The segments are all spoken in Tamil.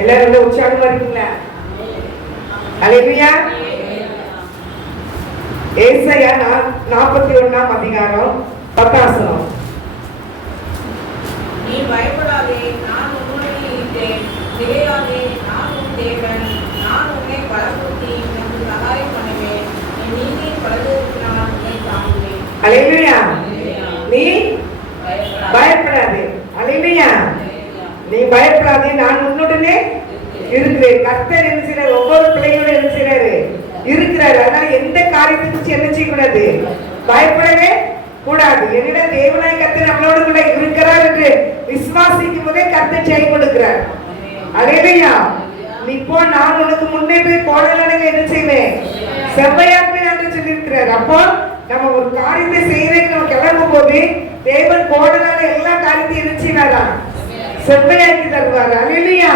எல்லாரும் உற்சாகமா இருக்கீங்களா? அல்லேலூயா. ஏசாயா 41 அதிகாரம் 10 வசனம். நீ பயப்படாதே, நான் உன்னுடனே இருக்கிறேன். திகையாதே, நான் உன் தேவன். நான் உன்னை பலப்படுத்தி உனக்கு சகாயம் பண்ணுவேன். என் நீதியின் பலத்தினால் உன்னை தாங்குவேன். அல்லேலூயா. நீ பயப்படாதே. அல்லேலூயா. நீ பயப்படாதே, நான் உன்னுடனே இருக்கிறேன். கர்த்தர் என்ன செய்றாரு? ஒவ்வொரு பிள்ளையோட என்ன செய்றாரு? இருக்கிறாரு. அதனால எந்த காரியத்தை குறித்து என்ன செய்யக்கூடாது? பயப்படவே கூடாது. என்னிட தேவனாய் கர்த்தர் நம்மளோடு கூட இருக்கிறார் என்று விசுவாசிக்கும் போதே கர்த்தர் ஜெயம் கொடுக்கிறார். அல்லேலூயா. நீ போ, நான் உனக்கு முன்னே போய் கோடலானங்க என்ன செய்வேன்? செவ்வையாக்குவேன் என்று சொல்லியிருக்கிறார். அப்போ நம்ம ஒரு காரியத்தை செய்யறதுக்கு நம்ம கிளம்பும் போது தேவன் கோடலான எல்லா காரியத்தையும் என்ன செய்வாரா? செவ்வையாக்கி தருவார். அல்லேலூயா.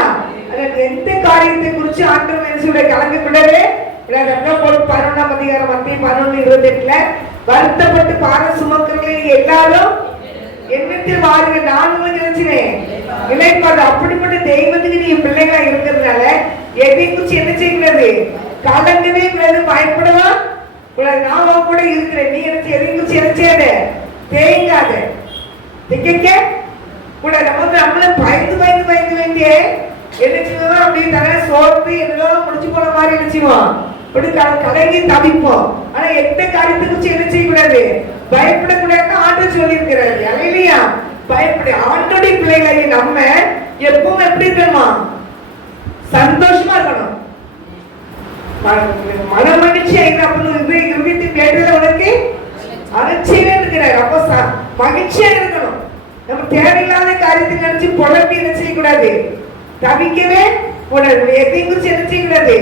எந்த காரியத்தை குறித்து ஆண்டவர் என்ன சொல்ல கலங்கப்படவே 11 அதிகாரம் மத்திய 11:28 வருத்தப்பட்டு பாரம் சுமக்கிறவர்கள் எல்லாரும் என்னத்தில் வாருங்க, நான் உங்களுக்கு நினைச்சினேன் இளைப்பாது. அப்படிப்பட்ட தெய்வத்துக்கு நீ பிள்ளைகளா இருக்கிறதுனால எதை குறிச்சு என்ன செய்கிறது? கலங்கவே கூடாது, பயப்படவா கூடாது. நான் கூட இருக்கிறேன். நீ எனக்கு எதை குறிச்சு என்ன செய்யாத, தேங்காத, திக்க கூட. நம்மள பயந்து பயந்து பயந்து வேண்டிய என்ன செய்வோம்? அப்படி தர சோர்ந்து எல்லாம் முடிச்சு போன மாதிரி என்ன செய்வோம்? அப்படி கலங்கி தவிப்போம். ஆனா எந்த காரியத்தை குறிச்சு என்ன செய்யக்கூடாது? பயப்படக்கூடாதுன்னு ஆண்டவர் சொல்லியிருக்கிறாரு. அல்லேலூயா. பயப்பட ஆண்டோடைய பிள்ளைகளை நம்ம எப்பவும் எப்படி இருக்கணுமா? சந்தோஷமா இருக்கணும். மன மகிழ்ச்சியா இருந்தீங்க கேட்டதுல உனக்கு அலட்சியமே இருக்கிறார். அப்போ மகிழ்ச்சியா இருக்கணும். நம்ம தேவையில்லாத காரியத்தை நினைச்சு புலம்பி என்ன செய்யக்கூடாது? தவிக்கவே கூடாது. எதையும் குறிச்சு என்ன செய்யக்கூடாது?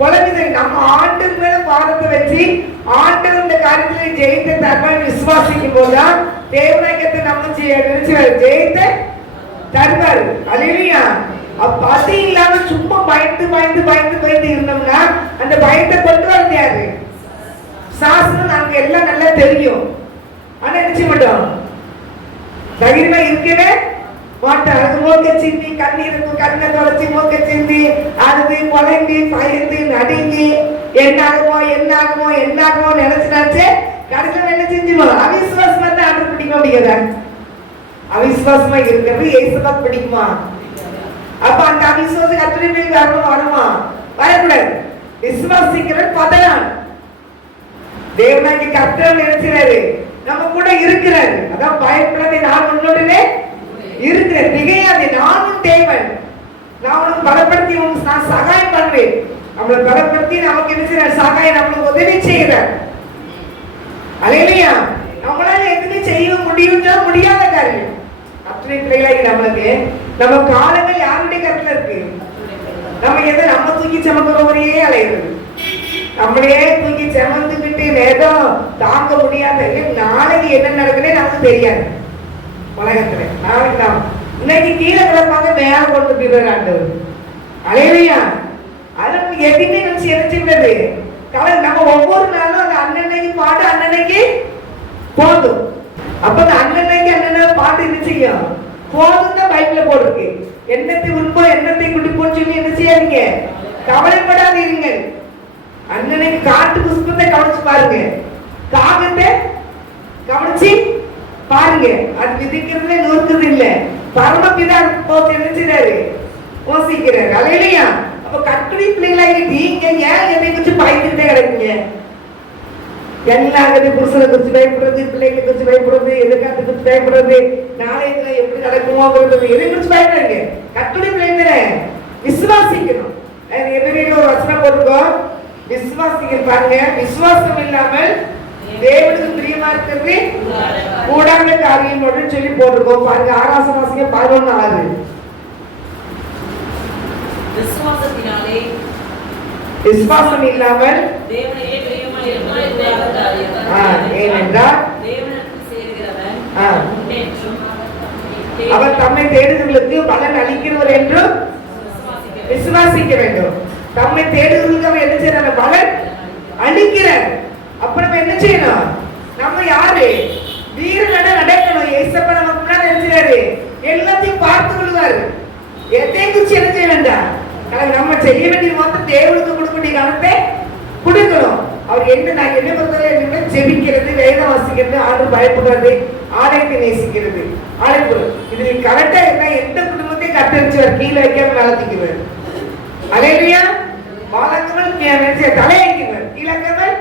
புலம்பி நம்ம ஆண்டவர் மேல பாரத்தை வச்சு ஆண்டவர் இந்த காரியத்துல ஜெயித்த தருவார் விசுவாசிக்கும் போதுதான் தேவநாயகத்தை நம்ம ஜெயித்த தருவார். அல்லேலூயா. அப்ப அது இல்லாம சும்மா பயந்து பயந்து பயந்து பயந்து இருந்தோம்னா அந்த பயத்தை கொண்டு வரது யாரு? சாஸ்திரம் நமக்கு எல்லாம் நல்லா தெரியும். ஆனா நினைச்ச மாட்டோம், தைரியமா இருக்கவே மாட்டார். அது மூக்க சிந்தி கண்ணீருக்கு கண்ணை தொலைச்சி மூக்க சிந்தி அழுது குழம்பி பயந்து நடுங்கி என்னாகுமோ என்னாகுமோ என்னாகுமோ நினைச்சு கடைசியில் என்ன செஞ்சிடும்? அவிசுவாசமா தான் ஆர்டர் பிடிக்க முடியாதா? அவிசுவாசமா இருக்கிறது ஏசுவா பிடிக்குமா? அப்ப அந்த அவிசுவாசம் கர்த்தருடைய மேல் வரணும், வருமா? வரக்கூடாது. விசுவாசிக்கிற பதறான். தேவனாகி கர்த்தர் நினைச்சாரு நம்ம கூட இருக்கிறாரு. அதான் பயப்படாதே, நான் உன்னுடனே இருக்கிறேன். திகையாதே, நானும் தேவன். நான் உனக்கு பலப்படுத்தி உனக்கு நான் சகாயம் பண்றேன். நம்மளை பலப்படுத்தி நமக்கு என்ன செய்யற? சகாயம் நம்மளுக்கு உதவி செய்யறார். அல்லேலூயா. நம்மளால எதுவுமே செய்ய முடியும்னா முடியாத காரியம். அத்தனை பிள்ளைகளாகி நம்மளுக்கு நம்ம காலங்கள் யாருடைய கருத்துல இருக்கு? நம்ம எதை நம்ம தூக்கி சமக்கிறவரையே அலையிறது, நம்மளே தூக்கி செமந்துக்கிட்டு நேரம் தாங்க முடியாத. நாளைக்கு என்ன நடக்குதுன்னு நமக்கு தெரியாது. உலகத்துல நாளைக்கு தான் இன்னைக்கு கீழே கிடப்பாங்க, மேல கொண்டு போயிடுவார் ஆண்டவர். அல்லேலூயா. அது நம்ம எதுவுமே நினைச்சு எரிச்சுக்கிறது கவலை. நம்ம ஒவ்வொரு நாளும் அந்த அண்ணனைக்கு பாட்டு அண்ணனைக்கு போதும். அப்ப அந்த அண்ணனைக்கு அண்ணன் பாட்டு என்ன செய்யும்? போதும் தான் பைபிள்ல போட்டிருக்கு. எண்ணத்தை உண்போம் எண்ணத்தை குடிப்போம் சொல்லி என்ன செய்யாதீங்க, கவலைப்படாதீங்க. அண்ணனுக்கு காட்டு புஷ்பத்தை கவனிச்சு பாருங்க, காகத்தை கவனிச்சு பாருங்க. அது விதிக்கிறதுல நோக்குறது இல்ல. பரமபிதா போட்டு நினைச்சாரு யோசிக்கிறாரு. அல்லேலூயா. அப்ப கட்டுரை பிள்ளைகளாகி நீங்க ஏன் என்னை குறிச்சு பயந்துட்டே கிடக்குங்க? எல்லா புருஷனை குறிச்சு பயப்படுறது, பிள்ளைகளை குறிச்சு பயப்படுறது, எதிர்காலத்தை குறிச்சு பயப்படுறது, நாளைக்கு எப்படி நடக்குமோங்கிறது, எதை குறிச்சு பயப்படுறாங்க? கட்டுரை பிள்ளைங்க விசுவாசிக்கணும். எதிரில ஒரு வசனம் போட்டுக்கோம், விசுவாசிக்க பாருங்க. விசுவாசம் இல்லாமல் தேவனுக்கு பிரியமா இருக்கிறது கூடாத காரியம் சொல்லி போட்டிருக்கோம் பாருங்க. 6 வாசிங்க 11:6. விசுவாசத்தினாலே விசுவாசம் இல்லாமல் தேவனுக்கே பிரியமாய் இருக்கிறார். ஏனென்றால் தேவனுக்கு சேர்கிறவன் அவர் தம்மை தேடுகிறவர்களுக்கு பலன் அளிக்கிறவர் என்றும் விசுவாசிக்க வேண்டும். தம்மை தேடுகிறவர்களுக்கு அவர் என்ன செய்யறாங்க? பலன் அளிக்கிறார். அப்புறம் என்ன செய்யணும்? நம்ம யாரு? வீர நடக்கணும். ஏசப்பா நமக்கு முன்னாடி நினைச்சாரு, எல்லாத்தையும் பார்த்து கொள்வாரு. எதையும் குறிச்சு என்ன செய்ய வேண்டாம். நம்ம செய்ய வேண்டிய மாத்திரம் தேவனுக்கு கொடுக்க வேண்டிய கணத்தை கொடுக்கணும். அவர் நாங்க என்ன பொறுத்தவரை ஜெபிக்கிறது, வேதம் வாசிக்கிறது, ஆண்டு பயப்படுறது, ஆலயத்தை நேசிக்கிறது, ஆலயப்பொருள் இது கரெக்டா இருந்தா எந்த குடும்பத்தையும் கத்தரிச்சுவார், கீழே வைக்காம வளர்த்திக்குவார். அலையிலையா வாழாக்கவன் தலையாக்கிடுவார், கீழாக்கவன்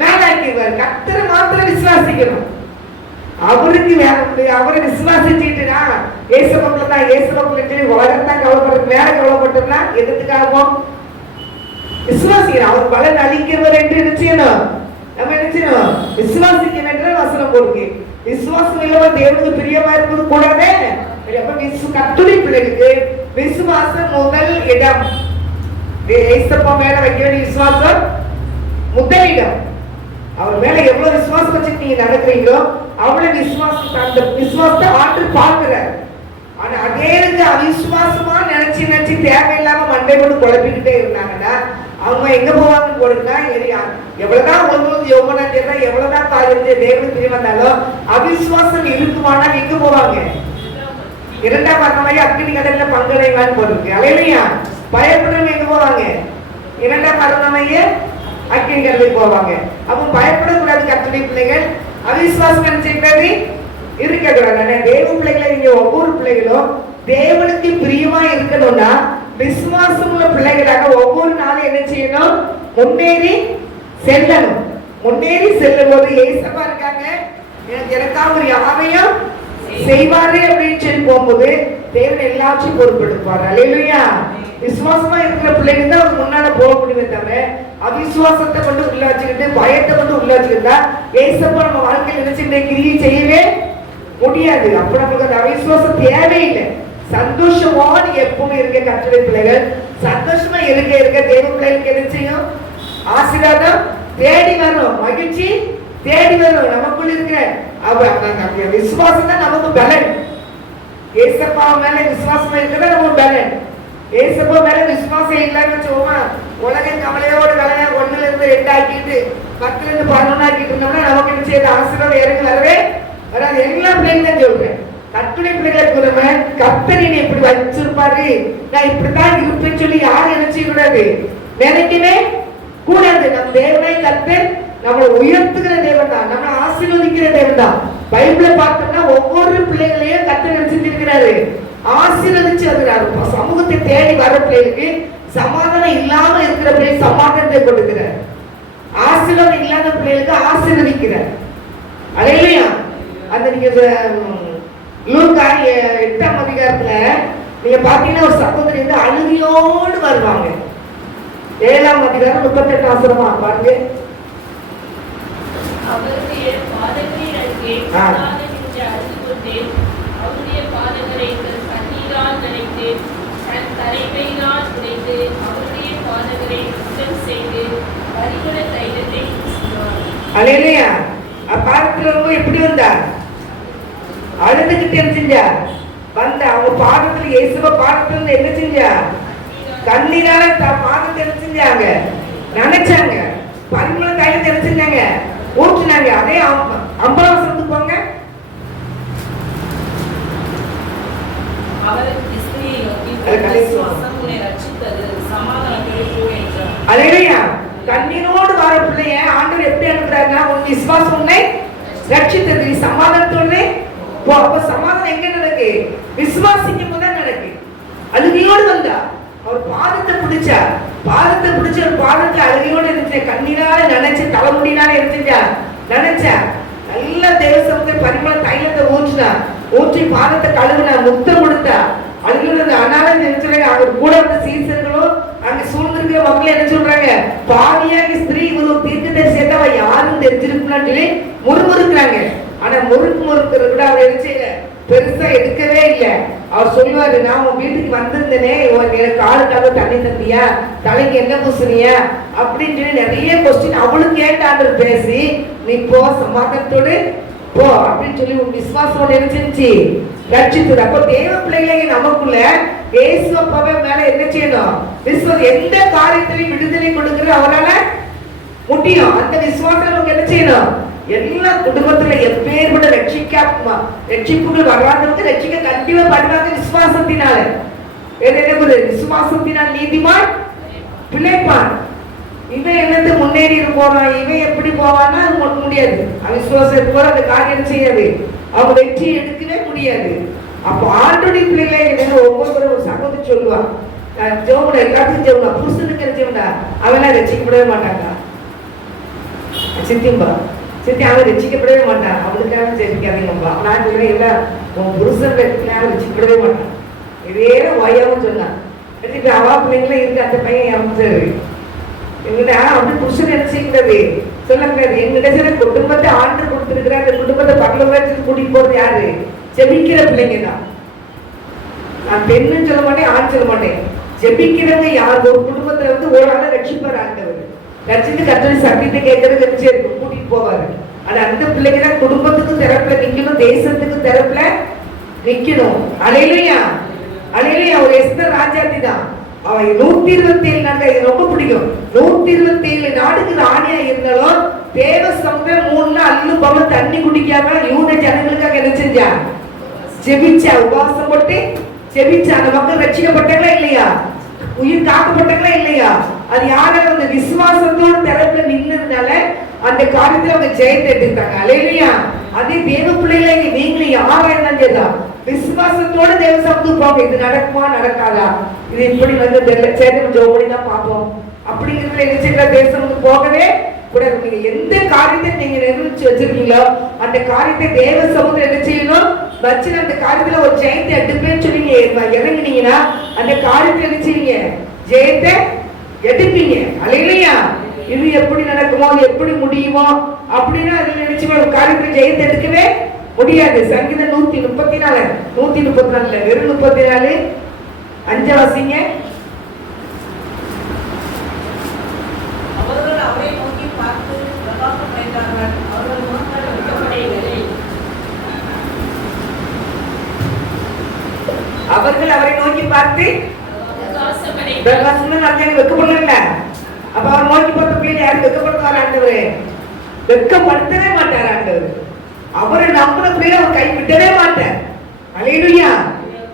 மேலாக்கிடுவார். கத்தரை மாத்திரம் விசுவாசிக்கணும். அவருக்கு அவரை விசுவாசிச்சுட்டுனா ஏசபக்குல தான் ஏசபக்குல உலகத்தான் கவலைப்படுறது, மேல கவலைப்பட்டோம்னா எதுக்காகவும் விசுவாசிக்கிறோம். அவர் பலன் அளிக்கிறவர் என்று நிச்சயம் நம்ம நிச்சயம் விசுவாசிக்க வேண்டிய வசனம் போடுங்க. விசுவாசம் இல்லாம தேவனுக்கு பிரியமா இருப்பது கூடாதே. கத்துடைய பிள்ளைகளுக்கு விசுவாசம் முதல் இடம். ஏசப்பா மேல வைக்க வேண்டிய விசுவாசம் முதல் இடம். அவர் மேல எவ்வளவு விசுவாசம் வச்சு நீங்க நடக்கிறீங்களோ அவ்வளவு விசுவாசம், அந்த விசுவாசத்தை ஆண்டு பார்க்கிறார். ஆனா அதே அவிசுவாசமா நினைச்சு தேவையில்லாம மண்டை போட்டு குழப்பிக்கிட்டே இருந்தாங்கன்னா அவங்க எங்க போவாங்கன்னு போடுங்க. எவ்வளவுதான் ஒன்று யோகனா செய்யறா, எவ்வளவுதான் காரியம் தேவனுக்கு தெரிய வந்தாலும் அவிசுவாசம் இருக்குமானா எங்க போவாங்க? இரண்டாம் மரணமாயி அக்னி கடல்ல பங்கடைவான்னு போட்டிருக்கு. அலையிலையா பயப்படுறவங்க எங்க போவாங்க? இரண்டாம் மரணமாயி அக்னி கடலுக்கு போவாங்க. அப்ப பயப்படக்கூடாது. கர்த்தருடைய பிள்ளைகள் அவிசுவாசம் நினைச்சுக்கிறது இருக்கக்கூடாது. தேவ பிள்ளைகளை நீங்க ஒவ்வொரு பிள்ளைகளும் தேவனுக்கு பிரியமா இருக்கணும்னா விசுவாசம் உள்ள பிள்ளைகளாக ஒவ்வொரு நாளும் என்ன செய்யணும்? முன்னேறி செல்லணும். முன்னேறி செல்லும் போது ஏசப்பா இருக்காங்க, எனக்காக ஒரு யாவையும் செய்வாரு அப்படின்னு சொல்லி போகும்போது தேவன் எல்லாத்தையும் பொறுப்பெடுப்பாரு. அல்லேலூயா. விசுவாசமா இருக்கிற பிள்ளைங்க தான் ஒரு முன்னால போக முடியுமே தவிர அவிசுவாசத்தை கொண்டு உள்ள வச்சுக்கிட்டு பயத்தை கொண்டு உள்ள வச்சுக்கிட்டா ஏசப்பா நம்ம வாழ்க்கையில் நினைச்சு கிரியை செய்யவே முடியாது. அப்ப நமக்கு அந்த அவிசுவாசம் தேவையில்லை. சந்தோஷமான எப்பவுமே இருக்க கர்த்தருடைய பிள்ளைகள் சந்தோஷமா இருக்க தேவ பிள்ளைகளுக்கு என்ன செய்யும்? ஆசீர்வாதம் தேடி வரும், மகிழ்ச்சி தேடி வரும். நமக்குள்ள இருக்கிற விசுவாசம் தான் நமக்கு பலன். ஏசப்பா மேல விசுவாசமா இருக்கிறதா நமக்கு பலன். ஏசப்பா மேல விசுவாசம் இல்லைன்னு வச்சுக்கோமா, உலகம் கவலையோடு கலையா 1ல இருந்து 2 ஆக்கிட்டு 10ல இருந்து 11 ஆக்கிட்டு இருந்தோம்னா நமக்கு என்ன செய்ய ஆசீர்வாதம் இறங்கி வரவே வராது. எல்லா பிள்ளைங்க தான் சொல்றேன். கர்த்தருடைய பிள்ளைகளை கர்த்தர் இப்படி வச்சிருப்பாரு, நான் இப்படித்தான் இருப்பேன்னு சொல்லி யாரும் நினைச்சு கூடாது, நினைக்கவே கூடாது. நம் தேவனை கர்த்தர் நம்மளை உயர்த்துகிற தேவன் தான், நம்மளை ஆசீர்வதிக்கிற தேவன் தான். பைபிளை பார்த்தோம்னா ஒவ்வொரு பிள்ளைகளையும் கர்த்தர் நினைச்சிருக்கிறாரு, ஆசீர்வதிச்சு வருகிறாரு. சமூகத்தை தேடி வர பிள்ளைகளுக்கு சமாதானம் இல்லாம இருக்கிற பிள்ளை சமாதானத்தை கொடுக்கிறார், ஆசீர்வாதம் இல்லாத பிள்ளைகளுக்கு ஆசீர்வதிக்கிறார். அலையிலையா அந்த நீங்க லூக்கா 8ஆம் அதிகாரத்துல நீங்க பாத்தீங்கன்னா ஒரு சகோதரி வந்து அழுகையோடு வருவாங்க. 7ஆம் அதிகாரம் 38 ஆசிரமா பாருங்க. அவருடைய பாதங்களில் அருகே அழுது கொண்டே அவருடைய பாதங்களை கண்ணீரால் நனைத்து தன் தலைமையினால் உடைத்து அவருடைய பாதங்களை சுத்தம் செய்து பரிமள தைலத்தை பூசினார். அல்லேலூயா. பாதத்துல எப்படி வந்தார்? அழுதுகிட்டு என்ன செஞ்சா வந்த? அவங்க பாதத்துல இயேசுவ பாதத்துல என்ன செஞ்சா? கண்ணீரால பாதத்தை என்ன செஞ்சாங்க? நினைச்சாங்க. பரிமள தைலத்தை என்ன செஞ்சாங்க? ஊற்றினாங்க. அதே 50 வருஷத்துக்கு போங்க. அல்லேலூயா. கண்ணீரோடு வர பிள்ளைய ஆண்டவர் எப்படி அனுப்புறாருன்னா, உன் விசுவாசம் உன்னை ரட்சித்தது, நீ சமாதானத்தோடு போ. அப்ப சமாதானம் எங்க நடக்கு? விசுவாசிக்கும் போது நடக்கு. அழுகையோடு வந்தா அவர் பாதத்தை பிடிச்சா, ஒரு பாதத்தை அழுகையோடு இருந்துச்சு, கண்ணீரால நினைச்சு தலைமுடினால இருந்துச்சா நினைச்சா நல்ல தேவசமத்தை பரிமள தைலத்தை ஊற்றி பாதத்தை கழுவினா, முத்தம் கொடுத்தா, அழுகிறது. அதனால நினைச்சுறாங்க அவர் கூட வந்த சீசர்களும் அங்க சூழ்ந்திருக்கிற மக்கள் என்ன சொல்றாங்க? பாவியாகி ஸ்திரீ ஒரு தீர்க்கதரிசி சேர்த்தவ யாரும் தெரிஞ்சிருக்கலாம்னு சொல்லி முறுமுறுக்கிறாங்க. ஆனா முறுக்குறத விட அவர் என்ன செய்யல, பெருசா எடுக்கவே இல்லை. அவர் சொல்லுவாரு, நான் உன் வீட்டுக்கு வந்திருந்தேனே, எனக்கு காலுக்காக தண்ணி தந்தியா, தலைக்கு என்ன பூசுனியா அப்படின்னு சொல்லி நிறைய கொஸ்டின் அவளுக்கு கேட்டாண்டு பேசி, நீ போ சமாதானத்தோடு போ அப்படின்னு சொல்லி உன் விசுவாசம் நினைச்சிருச்சு ரட்சித்தது. அப்போ தேவ பிள்ளைகளை நமக்குள்ள இயேசு அப்பாவே மேல என்ன செய்யணும்? விசுவாசம். எந்த காரியத்திலையும் விடுதலை கொடுக்கிற அவரால முடியும். அந்த விசுவாசம் நமக்கு என்ன செய்யணும்? எல்லா குடும்பத்துல எப்பேற்பட்ட ரட்சிப்புகள் வராதவங்க ரட்சிக்க கண்டிப்பா பண்ணுவாங்க விசுவாசத்தினால. வேற என்ன சொல்றது? விசுவாசத்தினால் நீதிமான் பிழைப்பான். இவன் என்னது முன்னேறி போறான், இவன் எப்படி போவான்னா அது ஒண்ணு முடியாது. அவிசுவாசம் போற அந்த காரியம் செய்யாது, அவங்க வெற்றி எடுக்கவே முடியாது. அப்போ ஆண்டுடைய பிள்ளைகளை ஒவ்வொருத்தரும் ஒரு சகோதரி சொல்லுவான், ஜோமுட எல்லாத்துக்கும் ஜெவனா, புருஷனுக்கு ஜெவனா, அவெல்லாம் ரசிக்கப்படவே மாட்டாங்க. சித்திம்பா சித்தி அவன் ரசிக்கப்படவே மாட்டான், அவனுக்காக ஜெபிக்காதீங்கப்பா. நான் சொல்றேன், இல்ல உன் புருஷன் ரசிக்கப்படவே மாட்டான். இதே வாயாவும் சொன்னான். அவா பிள்ளைங்களும் இருக்கு, அந்த பையன் இறந்துட்டாரு. எங்கிட்ட அப்படி புருஷன் என்ன செய்யக்கூடாது, சொல்லக்கூடாது. எங்கிட்ட சில குடும்பத்தை ஆண்டு கொடுத்துருக்கிற அந்த குடும்பத்தை பக்கத்துல கூட்டிட்டு போறது யாரு? ஜெபிக்கிற பிள்ளைங்க தான். நான் பெண்ணுன்னு சொல்ல மாட்டேன், ஆண் சொல்ல மாட்டேன். ஜெபிக்கிறவங்க யார்? ஒரு குடும்பத்துல ஒரு ஆளை ரட்சிப்பார் ஆண்டவர். ரட்சித்து கத்தோலிக்க சத்தியத்தை கேட்கறது இருக்கும், கூட்டிட்டு போவாரு. ஆனா அந்த பிள்ளைங்க தான் குடும்பத்துக்கு திறப்புல நிக்கணும், தேசத்துக்கு திறப்புல நிக்கணும். அலையிலையா அலையிலையா ஒரு எஸ்தர் ராஜாத்தி தான். அவன் 127 நாட்கள், இது ரொம்ப பிடிக்கும். 127 நாடுக்கு ராணியா இருந்தாலும் தேவ சமுத்திரம் 3 நாள் அள்ளு பவன் தண்ணி குடிக்காம யூத ஜனங்களுக்காக என்ன செஞ்சா? ஜெபிச்சா, உபவாசம் போட்டு ஜெபிச்சா. அந்த மக்கள் ரட்சிக்கப்பட்டாங்களா இல்லையா? உயிர் காக்கப்பட்டாங்களா இல்லையா? அது யாரால அந்த விசுவாசத்தோட திறப்புல நின்னதுனால அந்த காரியத்துல அவங்க ஜெயத்தை எடுத்துட்டாங்க. அல்லேலூயா. அதே தேவ பிள்ளைகளை நீங்களும் யாரா இருந்தா விசுவாசத்தோட தேவ சமூகத்துக்கு போங்க. இது நடக்குமா நடக்காதா, இது இப்படி வந்து சரி ஜோடி தான் பார்ப்போம் அப்படிங்கிறதுல என்ன செய்யற தேசத்துக்கு போகவே கூடாது. நீங்க எந்த காரியத்தை நீங்க நிர்ணயிச்சு வச்சிருக்கீங்களோ அந்த காரியத்தை தேவ சமூகம் என்ன செய்யணும் வச்சு அந்த காரியத்துல ஒரு ஜெயத்தை எடுப்பேன்னு சொல்லி இறங்குனீங்கன்னா அந்த காரியத்தை என்ன செய்வீங்க? ஜெயத்தை எடுப்பீங்க. அல்லேலூயா. இது எப்படி நடக்குமோ, எப்படி முடியுமோ அப்படின்னு அதுல நினைச்சு காரியத்தை ஜெயத்தை எடுக்கவே முடியாது. சங்கீதம் 134 134 வெறும் 34 5 வாசிங்க. அவர்கள் அவரை நோக்கி பார்த்து பிரகாசமடைந்தார்கள், அவர்கள் முகங்கள் வெட்கப்படவில்லை. அவர்கள் அவரை நோக்கி பார்த்து பிரகாசம் வெட்கப்படல. அப்ப அவர் நோக்கி பார்த்த பிள்ளை யாரும் வெட்கப்படுத்துவார் ஆண்டவரே? வெட்கப்படுத்தவே மாட்டார் ஆண்டவர். அவரை நம்பின பிள்ளை அவர் கைவிட்டவே மாட்டார். அல்லேலூயா.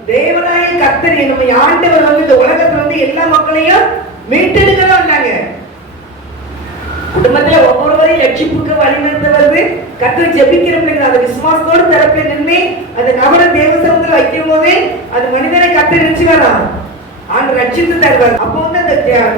தேவனாய கர்த்தர் நம்ம ஆண்டவர் வந்து இந்த உலகத்துல வந்து எல்லா மக்களையும் மீட்டெடுக்கதான் வந்தாங்க. குடும்பத்துல ஒவ்வொருவரையும் ரட்சிப்புக்கு வழிநடத்த வருது கர்த்தர். ஜெபிக்கிற பிள்ளைங்க அந்த விசுவாசத்தோட தரப்புல நின்று அந்த நபரை தேவசமத்துல வைக்கும் போதே அந்த மனிதனை கர்த்தர் நினைச்சு வரான், ஆண்டு ரட்சித்து தருவார். அப்போ வந்து அந்த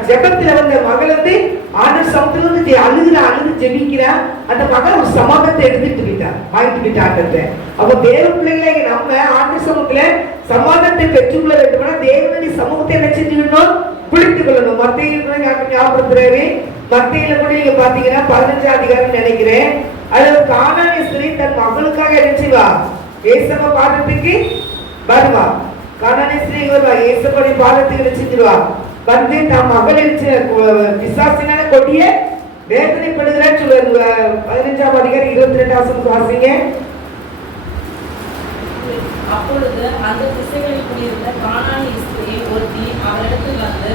ஜெபத்துல வந்த மகள் வந்து ஆண்டு சமத்துல வந்து அழுது ஜெபிக்கிறா. அந்த மகள் ஒரு சமாதானத்தை எடுத்துட்டு போயிட்டான், வாங்கிட்டு போயிட்டாங்க. அப்போ தேவ பிள்ளைகளை நம்ம ஆண்டு சமூகத்துல சமாதானத்தை பெற்றுக்கொள்ள வேண்டும்னா தேவனுடைய சமூகத்தை என்ன செஞ்சுக்கணும்? பிடித்துக் கொள்ளணும். மத்தியில ஞாபகப்படுத்துறாரு. மத்தியில கூட நீங்க பாத்தீங்கன்னா 15 அதிகாரம் நினைக்கிறேன். அது ஒரு கானானிய ஸ்திரீ தன் மகளுக்காக நினைச்சுவா ஏசப்ப பாதத்துக்கு வருவா. கானானிய ஸ்திரீ வருவா, ஏசப்படி பாதத்துக்கு நினைச்சுவா வந்து தன் மகள் பிசாசினால கொடிய வேதனைப்படுகிறான்னு சொல்லுவாங்க. 15ஆம் அதிகாரம் 22 வாசிங்க. அப்பொழுது அந்த திசைகளில் குடியிருந்த கானானிய ஸ்திரீ ஒருத்தி அவரிடத்தில் வந்து,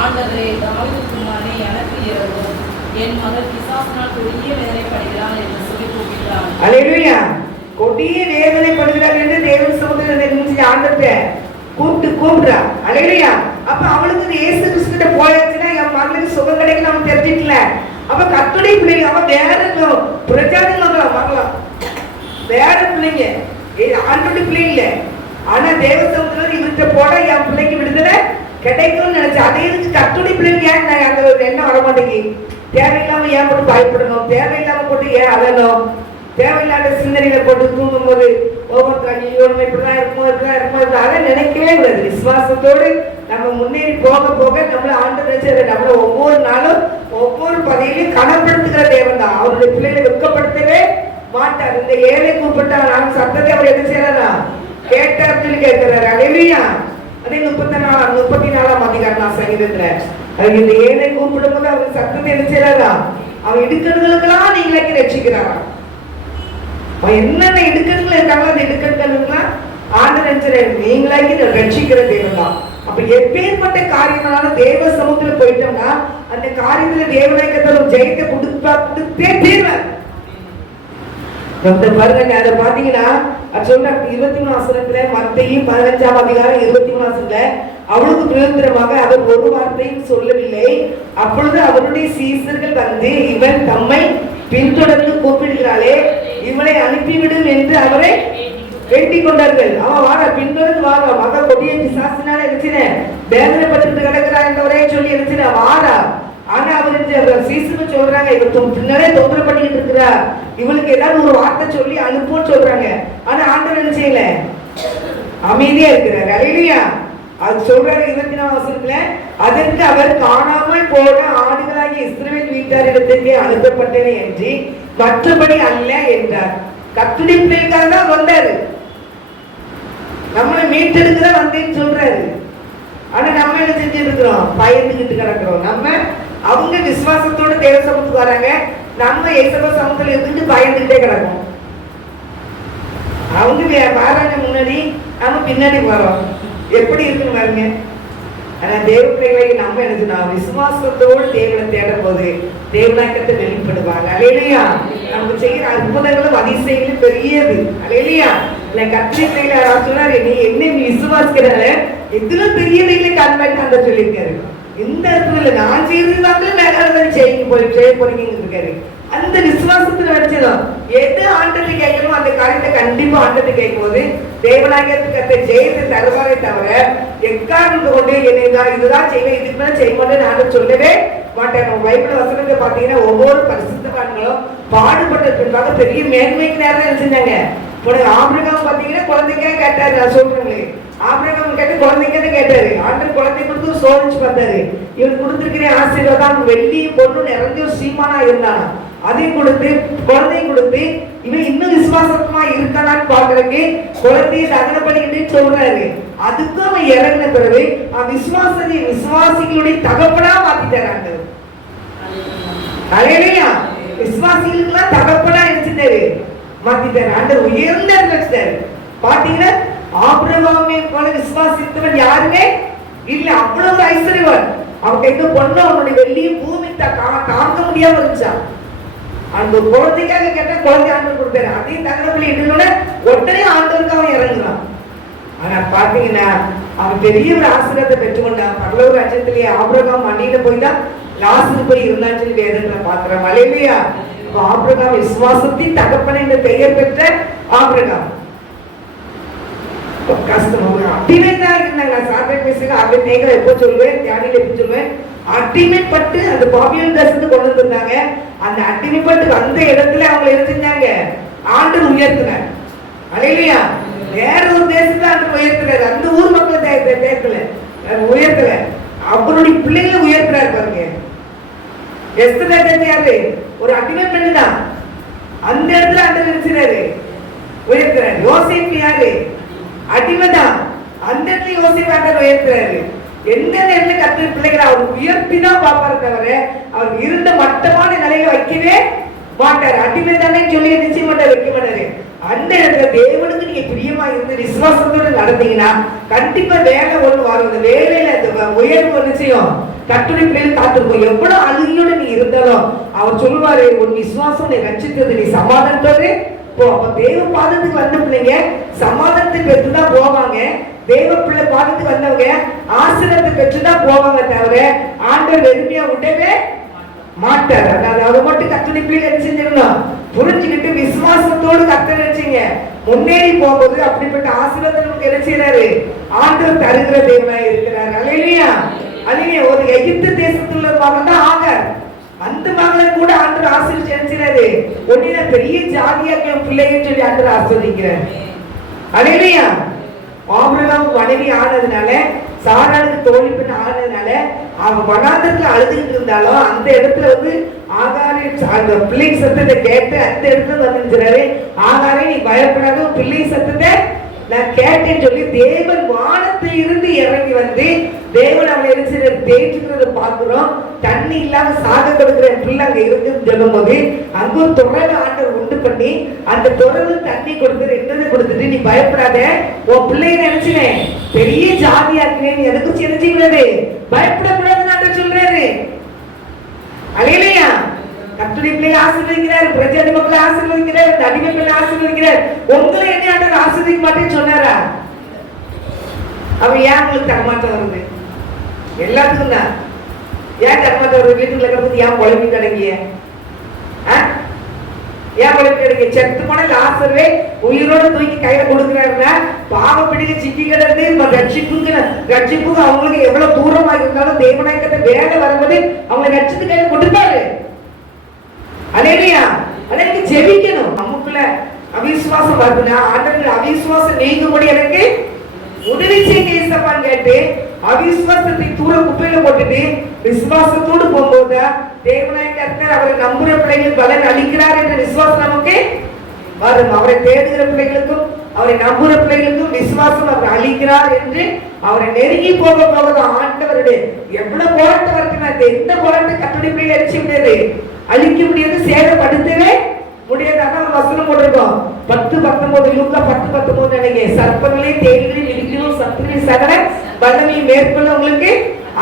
ஆண்டவரே, தாவீது குமாரனே, எனக்கு இரங்கும், என் மகள் பிசாசினால் கொடிய வேதனைப்படுகிறாள் என்று சொல்லி கூப்பிட்டாள். அல்லேலூயா. கொடிய வேதனைப்படுகிறாள் என்று தேவன் சமூகத்தில் ஆண்டவரை கூப்பிடுறா. அல்லேலூயா. அப்ப அவளுக்கு இயேசு கிறிஸ்துவிட்ட போயாச்சுன்னா என் மகளுக்கு சுகம் கிடைக்கல அவன் தெரிஞ்சிக்கல. அப்ப கர்த்தருடைய பிள்ளைங்க அவன் வேற பிரஜாதிகள் வரலாம், வேற பிள்ளைங்க, ஆண்டோட பிள்ளை இல்ல. ஆனா தேவசமத்துல இவர்கிட்ட போட என் பிள்ளைக்கு விடுதலை கிடைக்கும்னு நினைச்சேன். அதே இதுக்கு கர்த்தருடைய பிள்ளைங்க ஏன் அந்த ஒரு எண்ணம் வர மாட்டேங்குது? தேவையில்லாம ஏன் போட்டு பயப்படணும், தேவையில்லாம போட்டு ஏன் அழணும், தேவையில்லாத சிந்தனையில போட்டு தூங்கும் போது ஒவ்வொரு இப்படிதான் இருக்குமோ அதை நினைக்கவே கூடாது. விசுவாசத்தோடு நம்ம முன்னேறி போக போக நம்மள ஆண்டு நினைச்சது நம்மள ஒவ்வொரு நாளும் ஒவ்வொரு பதவியிலையும் கனப்படுத்துகிற தேவன் தான். அவருடைய பிள்ளைகளை வெட்கப்படுத்தவே மாட்டார். இந்த ஏழை கூப்பிட்டா நான் சத்தத்தை அவர் எது செய்யறா கேட்டார் சொல்லி கேட்கிறாரு. அல்லேலூயா. அதே 34ஆம் அதிகாரம் சங்கீதத்துல இந்த ஏழை கூப்பிடும் போது அவர் சத்தத்தை எது செய்யறா? அவன் இடுக்கண்களுக்கெல்லாம் நீங்களாக்கி ரட்சிக்கிறாரா? அவன் என்னென்ன இடுக்கண்கள் இருக்காங்களோ அந்த இடுக்கண்களுக்கெல்லாம் ஆண்டு நினைச்சிட நீங்களாக்கி ரட்சிக்கிற தேவன் தான். அப்ப எப்பேற்பட்ட காரியங்களால தேவ சமூகத்துல போயிட்டோம்னா அந்த காரியத்துல தேவநாயகத்தை ஜெயத்தை கொடுத்தே தீர்வார். பாருங்க, அதை பாத்தீங்கன்னா சொல்ற 23 வசனத்துல மத்தேயு 15ஆம் அதிகாரம் 23 வசனத்துல அவளுக்கு பிரயோஜனமாக அவர் ஒரு வார்த்தையும் சொல்லவில்லை. அப்பொழுது அவருடைய சீசர்கள் வந்து, இவன் தம்மை பின்தொடர்ந்து கூப்பிடுகிறாளே, இவளை அனுப்பிவிடும் என்று அவரை வேண்டிக் கொண்டார்கள். அவன் வாரா, பின்தொடர்ந்து வாரா, மக கொடிய பிசாசினால இருந்துச்சுன வேதனைப்பட்டு கிடக்கிறார் என்ற ஒரே சொல்லி இருந்துச்சுன வாரா. ஆனா அவர் சீசன் சொல்றாங்க, இவன் பின்னாலே தொந்தரவு பண்ணிக்கிட்டு இருக்கிறா, இவளுக்கு ஏதாவது ஒரு வார்த்தை சொல்லி அனுப்புன்னு சொல்றாங்க. ஆனா ஆண்டவர் என்ன செய்யல, அமைதியா இருக்கிறார். அல்லேலூயா. அது சொல்றாரு 24 வசனத்துல, அதற்கு அவர் காணாமல் போன ஆடுகளாகிய இஸ்ரவேல் வீட்டாரிடத்திற்கு அனுப்பப்பட்டன என்று மற்றபடி அல்ல என்றார். கர்த்தருடைய பிள்ளைக்காக தான் வந்தாரு, நம்மளை மீட்டெடுக்கதான் வந்தேன்னு சொல்றாரு. ஆனா நம்ம என்ன செஞ்சுட்டு இருக்கிறோம், பயந்துகிட்டு கிடக்கிறோம். நம்ம அவங்க விசுவாசத்தோட தேவ சமூகத்துக்கு வராங்க, நம்ம ஏசப்ப சமூகத்துல இருந்துட்டு பயந்துகிட்டே கிடக்கும். அவங்க வராங்க முன்னாடி, நம்ம பின்னாடி வரோம். எப்படி இருக்குன்னு பாருங்க. ஆனா தேவ பிள்ளைகளை நம்ம என்ன விசுவாசத்தோடு தேவனை தேடும் போது தேவனாக்கத்தை வெளிப்படுவாங்க. அல்லேலூயா. நம்ம செய்யற அற்புதங்களும் அதிசயங்களும் பெரியது. அல்லேலூயா. இல்ல கர்த்தருடைய பிள்ளைகளை சொன்னாரு, நீ என்ன விசுவாசிக்கிற எதுல பெரியதையில காண்பாய்ட்டு அந்த சொல்லியிருக்காரு. இந்த இடத்துல நான் செய்யறது வந்து மேல செய்ய போறீங்க இருக்காரு. அந்த விசுவாசத்துல வச்சதும் எது ஆண்டத்தை கேட்கணும் அந்த காரியத்தை கண்டிப்பா ஆண்டத்தை கேட்கும் போது தேவனாகியத்துக்கு ஜெயத்தை தருவாரே தவிர எக்காரணத்தை கொண்டு என்ன இதுதான் செய்வேன் இதுக்கு மேல செய்ய மாட்டேன்னு ஆண்டு சொல்லவே மாட்டேன். பைபிள் வசனத்தை பாத்தீங்கன்னா ஒவ்வொரு பரிசுத்தவான்களும் பாடுபட்ட பின்பாக பெரிய மேன்மைக்கு நேரம் என்ன செஞ்சாங்க. ஆபிரகாம் பாத்தீங்கன்னா குழந்தைக்கே கேட்டாரு. நான் சொல்றேங்களே, ஆபிரகாம் கேட்டு குழந்தைக்கு கேட்டாரு. ஆண்டர் குழந்தை கொடுத்து சோதிச்சு பார்த்தாரு. இவன் கொடுத்திருக்கிற ஆசீர்வாதம் வெள்ளி பொண்ணு நிறைஞ்ச ஒரு சீமானா இருந்தானா, அதையும் கொடுத்து குழந்தையும் கொடுத்து இவன் இன்னும் விசுவாசமா இருக்கானான்னு பாக்குறதுக்கு குழந்தைய தகன பண்ணிக்கிட்டு சொல்றாரு. அதுக்கும் அவன் இறங்கின பிறகு விசுவாசிகளுடைய தகப்பனா மாத்திட்டாரு. அல்லேலூயா. விசுவாசிகளுக்கு எல்லாம் தகப்பனா இருந்துட்டாரு, மாத்திட்டாரு. ஆண்டவர் உயர்ந்த வச்சுட்டாரு. பாத்தீங்கன்னா ஆபிரகாமை போல விசுவாசித்தவன் யாருமே இல்ல. அவ்வளவு ஐஸ்வர்யவன். அவன் கைக்கு பொண்ணு அவனுடைய வெள்ளியும் பூமி தாங்க முடியாம இருந்துச்சான். அந்த குழந்தைக்காக கேட்ட குழந்தை ஆண்டவர் கொடுத்தாரு. அதையும் தகவல் இட்டுனோட உடனே ஆண்டவருக்கு அவன் இறங்குறான். ஆனா பாத்தீங்கன்னா அவன் பெரிய ஒரு ஆசீர்வாதத்தை பெற்றுக்கொண்டான். பரலோக ராஜ்யத்திலேயே ஆபிரகாம் மண்ணில போய் தான் லாசரு போய் இருந்தான்னு சொல்லி வேதத்துல பாக்குறோம். அல்லேலூயா. ஆபிரகாம் விசுவாசத்தின் தகப்பன் என்ற பெயர் பெற்ற ஆபிரகாம் கஷ்டம் அடிமைதான் இருந்தாங்க. சாப்பிட்டு பேசுங்க அப்படின்னு எப்போ சொல்லுவேன், தியானில எப்படி சொல்லுவேன், அடிமைப்பட்டு அந்த பாபிலோன் தேசத்துக்கு கொண்டு வந்திருந்தாங்க. அந்த அடிமைப்பட்டு அந்த இடத்துல அவங்க செஞ்சாங்க, ஆண்டவர் உயர்த்தினார். அல்லேலூயா. வேற ஒரு தேசத்தை ஆண்டவர் உயர்த்தினார். அந்த ஊர் மக்கள் தேசத்துல உயர்த்தல, அவருடைய பிள்ளைகளை உயர்த்தினார். பாருங்க, எஸ்தர் ராஜா யாரு, ஒரு அடிமை பெண்ணு தான். அந்த இடத்துல ஆண்டவர் நினைச்சாரு உயர்த்தினார். யோசேப்பு யாரு, அடிமைதான். அந்த இடத்துல யோசேப்பு ஆண்டவர் உயர்த்துறாரு. எந்த நேரத்துல கர்த்தர் பிள்ளைகளை அவர் உயர்த்திதான் பார்ப்பாரு தவிர அவர் இருந்த மட்டமான நிலையில வைக்கவே மாட்டாரு. அடிமை தானே சொல்லி நிச்சயம் மாட்டாரு, வைக்க மாட்டாரு. அந்த இடத்துல தேவனுக்கு நீங்க பிரியமா இருந்து விசுவாசத்தோடு நடந்தீங்கன்னா கண்டிப்பா வேலை ஒண்ணு வரும். அந்த வேலையில அந்த உயர்வு நிச்சயம் கர்த்தருடைய பிள்ளைகள் காத்திருக்கும். எவ்வளவு அழுகையோட நீ இருந்தாலும் அவர் சொல்லுவாரு, உன் விசுவாசம் நீ ரட்சித்தது, நீ சமாதானத்தோடு போ. அப்ப தேவ பாதத்துக்கு வந்த பிள்ளைங்க சமாதானத்தை பெற்றுதான் போவாங்க. தேவ பிள்ளை பாதத்துக்கு வந்தவங்க ஆசீர்வாதத்தை பெற்றுதான் போவாங்க தவிர ஆண்டவர் வெறுமையா விடவே மாட்டார். அதாவது அதை மட்டும் கர்த்தருடைய பிள்ளைகள் செஞ்சிடணும், புரிஞ்சுக்கிட்டு விசுவாசத்தோடு கர்த்தர் நினைச்சீங்க முன்னேறி போகும்போது அப்படிப்பட்ட ஆசீர்வாதம் நமக்கு என்ன செய்யறாரு, ஆண்டவர் தருகிற தேவனாய் இருக்கிறார். அல்லேலூயா. அல்லேலூயா. ஒரு எகிப்து தேசத்துல மகன் தான் ஆகார். அந்த மகளை கூட ஆண்டவர் ஆசீர்வதிச்சு நினைச்சாரு, ஒன்னில பெரிய ஜாதியாக பிள்ளைன்னு சொல்லி ஆண்டவர் ஆசீர்வதிக்கிறார். அல்லேலூயா. ஆபிரகாம் மனைவி ஆனதுனால, சாராளுக்கு தோழி பெண் ஆனதுனால அவன் வனாந்தரத்துல அழுதுகிட்டு இருந்தாலும் அந்த இடத்துல வந்து ஆகாரே அந்த பிள்ளை சத்தத்தை கேட்டு அந்த இடத்துல வந்துருக்கிறாரு. ஆகாரே நீ பயப்படாத, பிள்ளை சத்தத்தை நான் கேட்டேன்னு சொல்லி தேவன் வானத்தில் இருந்து இறங்கி வந்து தேவன் அவளை என்ன தேய்ச்சுக்கிறத பாக்குறோம். தண்ணி இல்லாம சாக கொடுக்கிற பிள்ளை அங்க இருக்குன்னு சொல்லும் போது அங்க ஒரு தொடர்ந்து ஆண்டவர் உண்டு பண்ணி அந்த தொடர்ந்து தண்ணி கொடுத்து ரெண்டதை கொடுத்துட்டு நீ பயப்படாத, உன் பிள்ளைய நினைச்சுனேன் பெரிய ஜாதியாக்குனேன், எதுக்கும் சிரிச்சுக்கிறது பயப்படக்கூடாதுன்னு ஆண்டவர் சொல்றாரு. அல்லேலூயா. கர்த்தருடைய பிள்ளையை ஆசீர்வதிக்கிறார், பிரஜாதி மக்களை ஆசீர்வதிக்கிறார், அடிமைகளை ஆசீர்வதிக்கிறார். உங்களை என்ன ஆண்டவர் ஆசீர்வதிக்க மாட்டேன்னு சொன்னாரா? அவன் ஏன் உங்களுக்கு தரமாட்டம் வருது? எல்லாத்துக்கும் தான். ஏன் தரமாட்டம் வருது? வீட்டுக்குள்ள கிடக்குது ஏன் குழம்பு கிடைக்கிய? ஏன் குழம்பு கிடைக்க? செத்து போன லாசருவே உயிரோட தூக்கி கையில கொடுக்குறாருன்னா பாவப்பிடிக்க சிக்கி கிடந்து ரட்சிப்புக்கு அவங்களுக்கு எவ்வளவு தூரமா இருந்தாலும் தேவநாயகத்தை வேலை வரும்போது அவங்களை ரட்சித்து கையில கொடுப்பாரு. அலையா அலைக்கு ஜெபிக்கணும். நமக்குள்ள அவிசுவாசம் வருதுன்னா ஆண்டவர்கள் அவிசுவாசம் நீங்கும்படி எனக்கு உதவி செய்ய இசப்பான்னு கேட்டு அவிசுவாசத்தை தூர குப்பையில போட்டுட்டு விசுவாசத்தோடு போகும்போது தேவநாயகர் அவரை நம்புற பிள்ளைகள் பலன் அளிக்கிறார் என்ற விசுவாசம் நமக்கு வரும். அவரை தேடுகிற பிள்ளைகளுக்கும் அவரை நம்புற பிள்ளைகளுக்கும் விசுவாசம் அவர் அளிக்கிறார் என்று அவரை நெருங்கி போக போவதும் ஆண்டவருடைய எவ்வளவு போராட்டம் வருது. எந்த போராட்டம் கட்டுரை பிள்ளைகள் அழிச்சு முடியாது, அழிக்க முடியாது, சேதப்படுத்தவே முடியாது. ஆனா ஒரு வசனம் போட்டிருக்கோம் 10:19 லூக்கா 10:19 நினைக்கிறேன். சர்ப்பங்களே தேள்களில் இடிக்கணும் சத்துருவின் சகல வல்லமையை மேற்கொள்ள உங்களுக்கு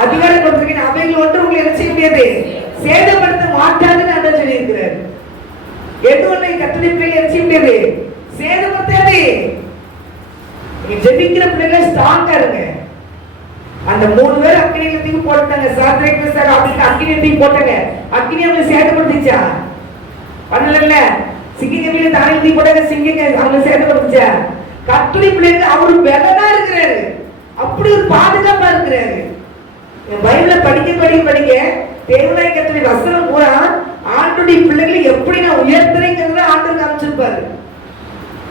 அதிகாரம் கொடுத்திருக்கேன். அவைகள் ஒன்று உங்களை என்ன செய்ய முடியாது, சேதப்படுத்த மாட்டாதுன்னு அண்ணன் சொல்லி இருக்கிறார். எது ஒன்றை கட்டுரை பிள்ளைகள் என்ன செய்ய முடியாது, சேதப்படுத்தாது. நீங்க ஜெபிக்கிற பிள்ளைகளை ஸ்ட்ராங்கா இருங்க. அந்த 3 பேர் அக்கினியில தூக்கி போட்டாங்க. சாத்ரேக் மேஷாக் ஆபேத்நேகோ அக்கினியில தூக்கி போட்டாங்க. அக்கினி அவங்களை சேதப்படுத்திச்சா? பண்ணல. சிங்கக்கவியில தானே தூக்கி போட்டாங்க. சிங்க அவங்களை சேதப்படுத்திச்சா? கட்டுரை பிள்ளைங்க அவரு பலனா இருக்கிறாரு, அப்படி ஒரு பாதுகாப்பா இருக்கிறாரு. பைபிள படிக்க தேவநாயகத்துடைய வசனம் பூரா ஆண்டுடைய பிள்ளைகளை எப்படி நான் உயர்த்துறேங்கிறத ஆண்டவர் காமிச்சிருப்பாரு.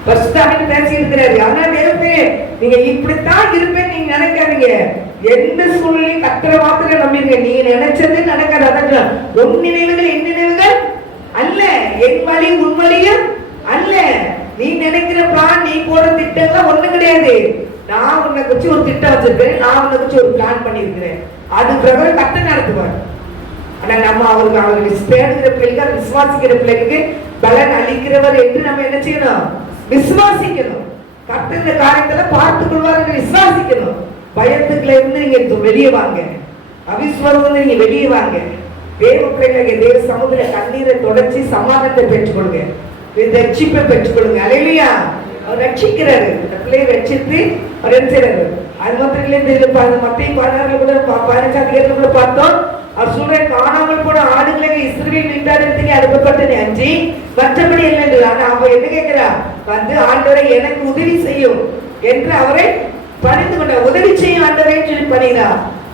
பரிசுத்தாவின் பேசி இருக்கிறாரு. அதனால தேவனே நீங்க இப்படித்தான் இருப்பேன்னு நீங்க நினைக்காதீங்க. எந்த சூழ்நிலையும் கர்த்தரை மாத்திரம் நம்பிடுங்க. நீங்க நினைச்சது நடக்காது. அதான் உன் நினைவுகள் என் நினைவுகள் அல்ல, என் வழி உன் வழியும் அல்ல. நீ நினைக்கிறப்பா நீ போற திட்டம்லாம் ஒண்ணு கிடையாது. நான் உன்னை வச்சு ஒரு திட்டம் வச்சிருக்கேன், நான் உன்னை வச்சு ஒரு பிளான் பண்ணிருக்கிறேன். அது பிரகாரம் கர்த்தர் நடத்துவார். ஆனா நம்ம அவருக்கு தேடுகிற பிள்ளைகள் விசுவாசிக்கிற பிள்ளைகளுக்கு பலன் அளிக்கிறவர் என்று நம்ம என்ன செய்யணும், விசுவாசிக்கணும். கர்த்தர் காரியத்துல பார்த்துக் கொள்வார் என்று விசுவாசிக்கணும். பயத்துக்குள்ள இருந்து நீங்க வெளியே வாங்க, அவிசுவாசம் நீங்க வெளியே வாங்க. தேவ பிள்ளைகளுக்கு தேவ சமூகத்துல கண்ணீரை தொடர்ச்சி சமாதானத்தை பெற்றுக்கொள்ளுங்க, ரட்சிப்பை பெற்றுக்கொள்ளுங்க. அல்லேலூயா. அவர் ரட்சிக்கிறாரு, பிள்ளையை ரட்சித்து அவர் என்ன செய்யறாரு. அது மாத்திரம் இல்லை, மத்திய 16 கூட 15 அதிகாரத்துல கூட பார்த்தோம். அவர் சொல்ற காணாமல் போன ஆடுகளை இஸ்ரவேல் வீட்டாருக்கு அனுப்பப்பட்டது அஞ்சி மற்றபடி இல்லை. ஆனா அவ என்ன கேட்கிறா, வந்து ஆண்டவரை எனக்கு உதவி செய்யும் என்று அவரை பணிந்து கொண்ட உதவி செய்யும் ஆண்டவரை சொல்லி பண்ணினா.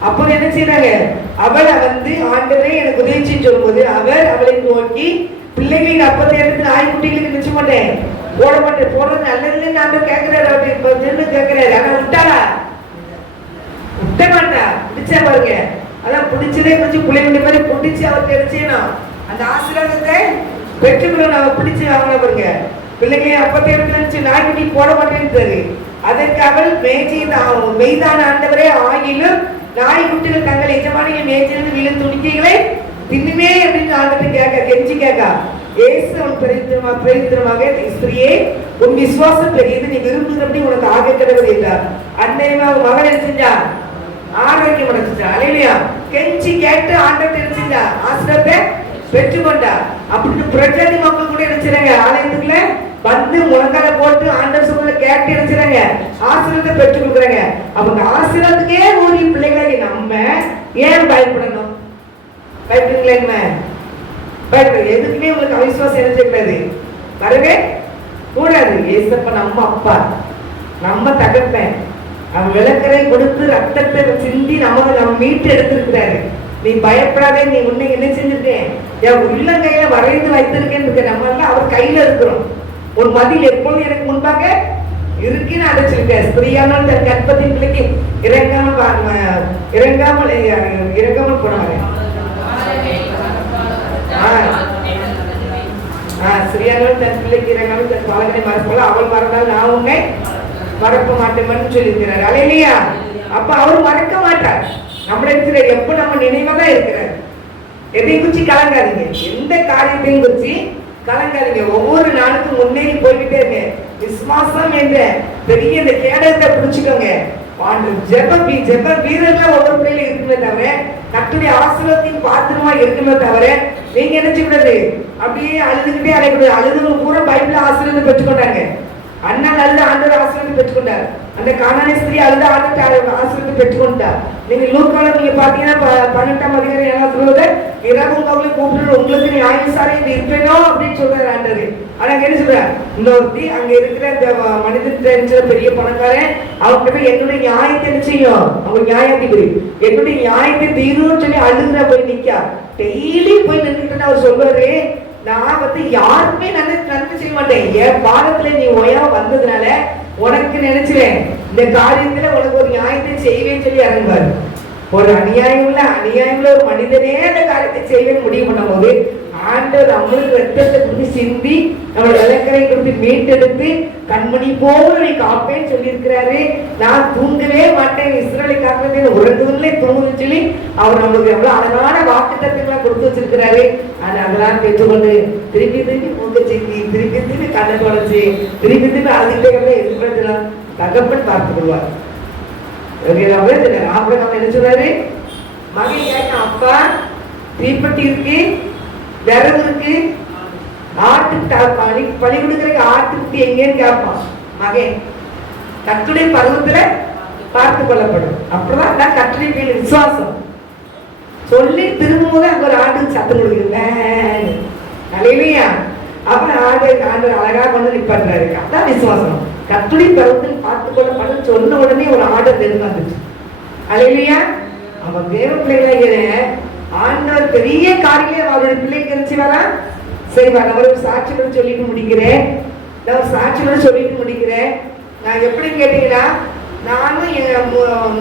அப்போ என்ன செய்யறாங்க, அவளை வந்து ஆண்டவரை எனக்கு உதவி செய்ய சொல்லும் போது அவர் அவளை நோக்கி பிள்ளைகளுக்கு அப்பத்தை எடுத்து நாய்க்குட்டிகளுக்கு மிச்ச மாட்டேன் போட மாட்டேன், போடுறது நல்லதுன்னு ஆண்டவர் கேட்கிறாரு. அப்படி கேட்கிறாரு. ஆனா விட்டாளா, விட்ட மாட்டா, பிடிச்சா பாருங்க. அதான் பிடிச்சதே கொஞ்சம் பிள்ளைங்க மாதிரி பிடிச்சி அவர் தெரிஞ்சுக்கணும், அந்த ஆசீர்வாதத்தை பெற்றுக்கணும். அவ பிடிச்சி வாங்கின பாருங்க. பிள்ளைங்க அப்பத்தை எடுத்து நாய்க்குட்டி போட மாட்டேன்னு அதற்கு அவள் மெய்தான ஆண்டவரே ஆகிலும் நாய்க்குட்டிகள் தங்கள் எஜமானிகள் மேய்ச்சிலிருந்து விழும் துணிக்கைகளை தின்னுமே அப்படின்னு ஆண்டவரை கேட்க கெஞ்சி கேட்கா. ஏசு அவன் பிரயோஜனமாக ஸ்திரியே உன் விசுவாசம் பெரியது, நீ விரும்புகிறபடி உனக்கு ஆக கிடவது என்றார். அன்னையமா அவன் மகன் என்ன செஞ்சா, ஆரோக்கியம் அடைஞ்சிட்டா. அல்லேலூயா. கெஞ்சி கேட்டு ஆண்டவரை என்ன செஞ்சா, ஆசீர்வாதத்தை பெற்றுக்கொண்டா. அப்படின்னு பிரஜாதி மக்கள் கூட நினைச்சாங்க, ஆலயத்துக்குள்ள வந்து முழங்கால போட்டு ஆண்டவர் சொல்ல கேட்டு நினைச்சாங்க, ஆசீர்வாதத்தை பெற்றுக் கொடுக்குறாங்க. அவங்க ஆசீர்வாதத்துக்கே ஒரு பிள்ளைகளை நம்ம ஏன் பயப்படணும்? பயப்படுங்களா? பயப்பட எதுக்குமே உங்களுக்கு அவிசுவாசம் என்ன செய்யக்கூடாது, வரவே கூடாது. ஏசப்ப நம்ம அப்பா, நம்ம தகப்பன், அவன் விளக்கரை கொடுத்து ரத்தத்தை சிந்தி நம்ம மீட்டு எடுத்திருக்கிறாரு. நீ பயப்படாதே, நீ உன்னை என்ன செஞ்சிருக்கேன், என் உள்ளங்கையில வரைந்து வைத்திருக்கேன்னு நம்ம எல்லாம் அவர் கையில இருக்கிறோம். ஒரு மதில் எப்பொழுது எனக்கு முன்பாக இருக்குன்னு அடைச்சிருக்க. ஸ்திரீயானால் தன் கற்பத்தின் பிள்ளைக்கு இறங்காமல் போனாங்க. ஸ்திரீயானால் தன் பிள்ளைக்கு இறங்காமல் தன் பாலகனை மறப்போல அவள் மறந்தால் நான் உன்னை மறக்க மாட்டேன்னு சொல்லியிருக்கிறார். அல்லேலூயா. அப்ப அவர் மறக்க மாட்டார். நம்மள இருக்கிற எப்ப நம்ம நினைவாதான் இருக்கிறார். எதை குறிச்சு கலங்காதீங்க, எந்த காரியத்தையும் குறிச்சு கலங்காதீங்க. ஒவ்வொரு நாளுக்கும் முன்னேறி போய்கிட்டே இருங்க. விசுவாசம் என்ற பெரிய இந்த கேடத்தை பிடிச்சுக்கோங்க. ஜெப வீரர்கள் ஒவ்வொரு பிள்ளைகளும் இருக்குமே தவிர கர்த்தருடைய ஆசீர்வாதத்தின் பாத்திரமா இருக்குமே தவிர நீங்க என்ன செய்யக்கூடாது, அப்படியே அழுதுகிட்டே அழைக்கூடாது. அழுதுங்க பூரா பைபிள் ஆசீர்வாதம் பெற்றுக்கொண்டாங்க. அண்ணன் அழுது ஆண்டவர் ஆசீர்வாதத்தை பெற்றுக்கொண்டார். அந்த கானானிய ஸ்திரீ அழுது ஆண்டவர் ஆசீர்வாதத்தை பெற்றுக்கொண்டார். நீங்க லூக்கால நீங்க பாத்தீங்கன்னா 18ஆம் அதிகாரம் 7ஆம் வசனம், இரவும் பகலும் கூப்பிட்டு உங்களுக்கு நியாயசாரி இருப்பேனோ அப்படின்னு சொல்றாரு ஆண்டவர். ஆனா என்ன சொல்றாரு, இன்னொருத்தி அங்க இருக்கிற இந்த மனிதன் தெரிஞ்ச பெரிய பணக்காரன் அவங்க போய் என்னுடைய நியாயத்தை என்ன செய்யும், அவங்க நியாயாதிபதி என்னுடைய நியாயத்தை தீரும்னு சொல்லி அழுகுற போய் நிக்கா. டெய்லி போய் நின்றுட்டு அவர் சொல்வாரு, நான் யாருமே நன்மை செய்ய மாட்டேன், என் பாதத்துல நீ ஓயா வந்ததுனால உனக்கு நினைச்சிறேன் இந்த காரியத்துல உனக்கு ஒரு நியாயத்தை செய்வேன்னு சொல்லி இறங்குவாரு. ஒரு அநியாயம்ல ஒரு மனிதனே அந்த காரியத்தை செய்வேன்னு முடிவு பண்ணும் போது ஆண்டவர் நம்மளுக்கு ரத்தத்தை குடி சிந்தி நம்ம விளக்கரை கொடுத்து மீட்டெடுத்து கண்மணி போல நீ காப்பேன்னு சொல்லி இருக்கிறாரு. நான் தூங்கவே மாட்டேன், இஸ்ரவேலை காப்பேன், உறங்குவதிலே தூங்குன்னு சொல்லி அவர் நம்மளுக்கு எவ்வளவு அழகான வாக்கு தத்துவங்களை கொடுத்து வச்சிருக்கிறாரு. அதெல்லாம் பெற்றுக்கொண்டு திருப்பி மூக்க செஞ்சு திருப்பி கண்ணை தொடச்சு திருப்பி அதுக்கிட்டே எதிர்ப்புலாம் தகப்பன் பார்த்து கொள்வார். ஆபிரகாம் என்ன சொன்னாரு, மகன் கேட்ட அப்பா தீப்பெட்டி இருக்கு, விரவு இருக்கு, ஆட்டுக்கு பழி கொடுக்கறதுக்கு ஆட்டுக்குட்டி எங்கேன்னு கேட்பான். மகன் கர்த்தருடைய பருவத்துல பார்த்து கொள்ளப்படும். அப்படிதான் கர்த்தருடைய மேல விசுவாசம் சொல்லி திரும்பும் போது அங்க ஒரு ஆட்டுக்கு சத்தம் கொடுக்குறேன் இல்லையா. அப்புறம் ஆண்டவர் அழகா வந்து நிப்பாட்டுறாரு. அதான் விசுவாசம். கர்த்தருடைய பருவத்தில் பார்த்து கொள்ளப்படும் சொன்ன உடனே ஒரு ஆர்டர் தெரிந்து வந்துச்சு. இல்லையா, அவன் தேவ பிள்ளைகளை ஆண்டவர் பெரிய காரியம் அவருடைய பிள்ளைக்கு நினைச்சுவாரா செய்வார். அவருக்கு சாட்சியோட சொல்லிட்டு முடிக்கிறேன். நான் எப்படி கேட்டீங்கன்னா, நானும் எங்க